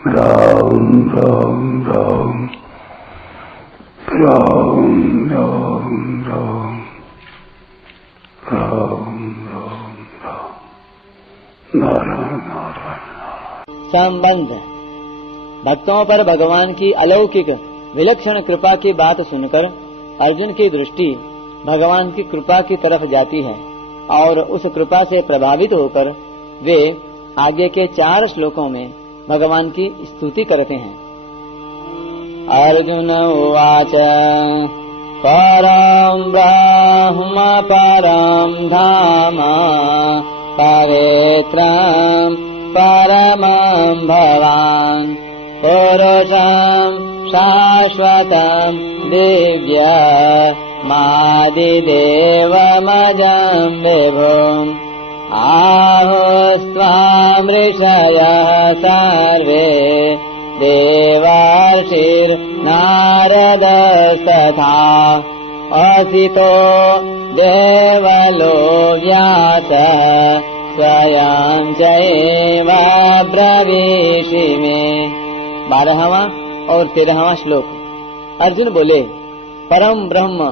राम राम राम राम राम राम राम राम राम नारायण नारायण। संबंध। भक्तों पर भगवान की अलौकिक विलक्षण कृपा की बात सुनकर अर्जुन की दृष्टि भगवान की कृपा की तरफ जाती है और उस कृपा से प्रभावित होकर वे आगे के 4 श्लोकों में भगवान की स्तुति करते हैं। अर्जुन उवाच परं ब्रह्म परं धाम पवित्रं परमं भवान् पुरुषं शाश्वतं दिव्यमादिदेवमजं विभुम् आहुस्त्वां ऋषयः सर्वे देवर्षिर्नारदस्तथा असितो देवलो व्यासः स्वयं चैवाब्रवीषि मे। 12वां और 13वां श्लोक। अर्जुन बोले, परम ब्रह्म,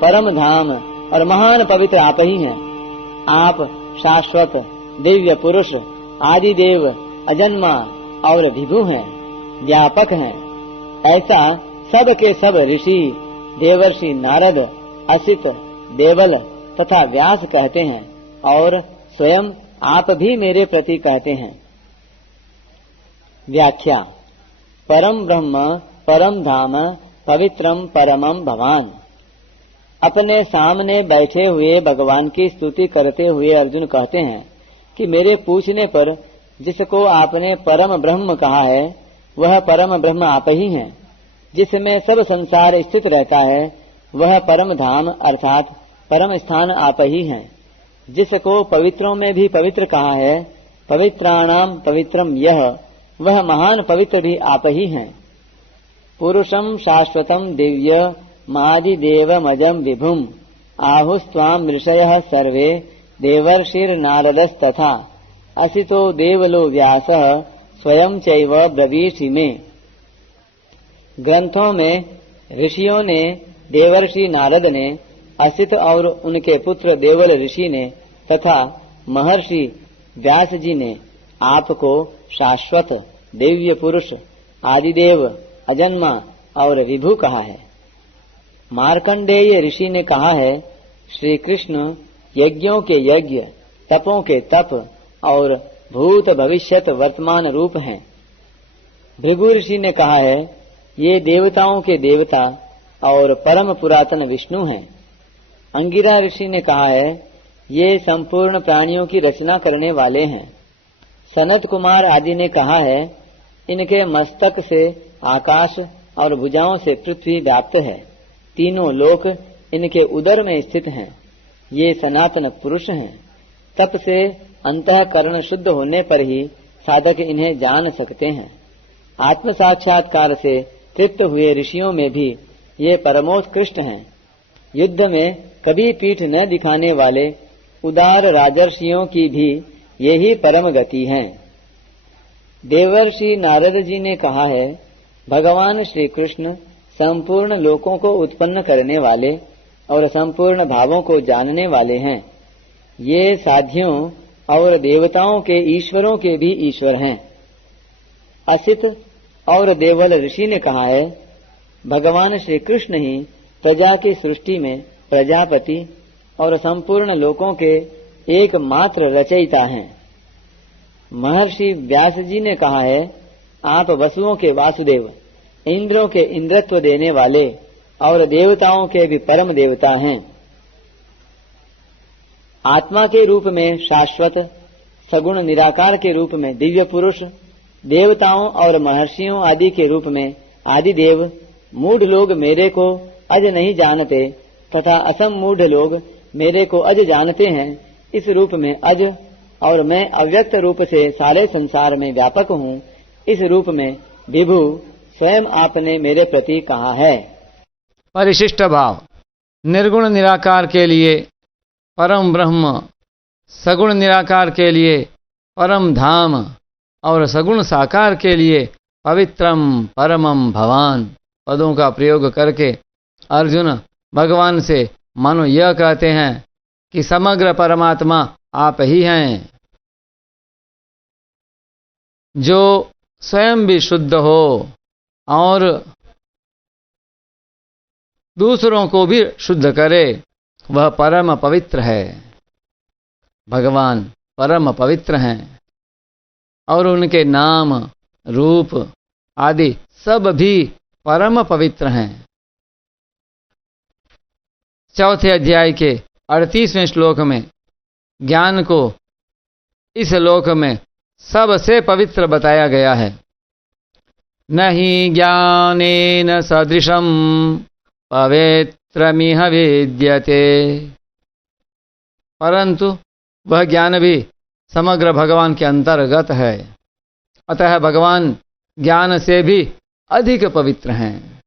परम धाम और महान पवित्र आप ही हैं। आप शाश्वत, दिव्य पुरुष, आदि देव, अजन्मा और विभु हैं, व्यापक हैं। ऐसा सब के सब ऋषि, देवर्षि, नारद, असित, देवल तथा व्यास कहते हैं और स्वयं आप भी मेरे प्रति कहते हैं। व्याख्या। परम ब्रह्म, परम धाम, पवित्रम परमम भवान। अपने सामने बैठे हुए भगवान की स्तुति करते हुए अर्जुन कहते हैं कि मेरे पूछने पर जिसको आपने परम ब्रह्म कहा है वह परम ब्रह्म आप ही हैं। जिसमें सब संसार स्थित रहता है वह परम धाम अर्थात परम स्थान आप ही हैं। जिसको पवित्रों में भी पवित्र कहा है, पवित्राणाम पवित्रम यह, वह महान पवित्र भी आप ही हैं। पुरुषम शाश्वतम दिव्य मादिदेवमजं विभुम् आहुस्त्वां ऋषयः सर्वे देवर्षिर्नारदस्तथा असितो देवलो व्यासः स्वयं चैव ब्रवीषि मे। ग्रंथों में ऋषियों ने, देवर्षि नारद ने, असित और उनके पुत्र देवल ऋषि ने तथा महर्षि व्यास जी ने आपको शाश्वत, दिव्य पुरुष, आदिदेव, अजन्मा और विभु कहा है। मार्कंडेय ऋषि ने कहा है, श्री कृष्ण यज्ञों के यज्ञ, तपों के तप और भूत भविष्यत वर्तमान रूप हैं। भृगु ऋषि ने कहा है, ये देवताओं के देवता और परम पुरातन विष्णु हैं। अंगिरा ऋषि ने कहा है, ये संपूर्ण प्राणियों की रचना करने वाले हैं। सनत कुमार आदि ने कहा है, इनके मस्तक से आकाश और भुजाओं से पृथ्वी व्याप्त है। तीनों लोक इनके उदर में स्थित हैं। ये सनातन पुरुष हैं। तप से अंतःकरण शुद्ध होने पर ही साधक इन्हें जान सकते हैं। आत्म साक्षात्कार से तृप्त हुए ऋषियों में भी ये परमोत्कृष्ट हैं। युद्ध में कभी पीठ न दिखाने वाले उदार राजर्षियों की भी यही परम गति है। देवर्षि नारद जी ने कहा है, भगवान श्री कृष्ण संपूर्ण लोकों को उत्पन्न करने वाले और संपूर्ण भावों को जानने वाले हैं। ये साध्यों और देवताओं के ईश्वरों के भी ईश्वर हैं। असित और देवल ऋषि ने कहा है, भगवान श्री कृष्ण ही प्रजा की सृष्टि में प्रजापति और संपूर्ण लोकों के एकमात्र रचयिता हैं। महर्षि व्यास जी ने कहा है, आप वसुओं के वासुदेव, इंद्रों के इंद्रत्व देने वाले और देवताओं के भी परम देवता हैं। आत्मा के रूप में शाश्वत, सगुण निराकार के रूप में दिव्य पुरुष, देवताओं और महर्षियों आदि के रूप में आदि देव, मूढ़ लोग मेरे को अज नहीं जानते तथा असमूढ़ लोग मेरे को अज जानते हैं। इस रूप में अज और मैं अव्यक्त रूप से सारे संसार में व्यापक हूँ। इस रूप में विभु स्वयं आपने मेरे प्रति कहा है। परिशिष्ट भाव। निर्गुण निराकार के लिए परम ब्रह्म, सगुण निराकार के लिए परम धाम और सगुण साकार के लिए पवित्रम परमम भवान पदों का प्रयोग करके अर्जुन भगवान से मानो यह कहते हैं कि समग्र परमात्मा आप ही हैं, जो स्वयं भी शुद्ध हो और दूसरों को भी शुद्ध करे, वह परम पवित्र है। भगवान परम पवित्र हैं और उनके नाम रूप आदि सब भी परम पवित्र हैं। चौथे अध्याय के 38वें श्लोक में ज्ञान को इस लोक में सबसे पवित्र बताया गया है। नहि ज्ञानेन सदृशम पवित्रमिह विद्यते, परंतु वह ज्ञान भी समग्र भगवान के अंतर्गत है। अतः भगवान ज्ञान से भी अधिक पवित्र हैं।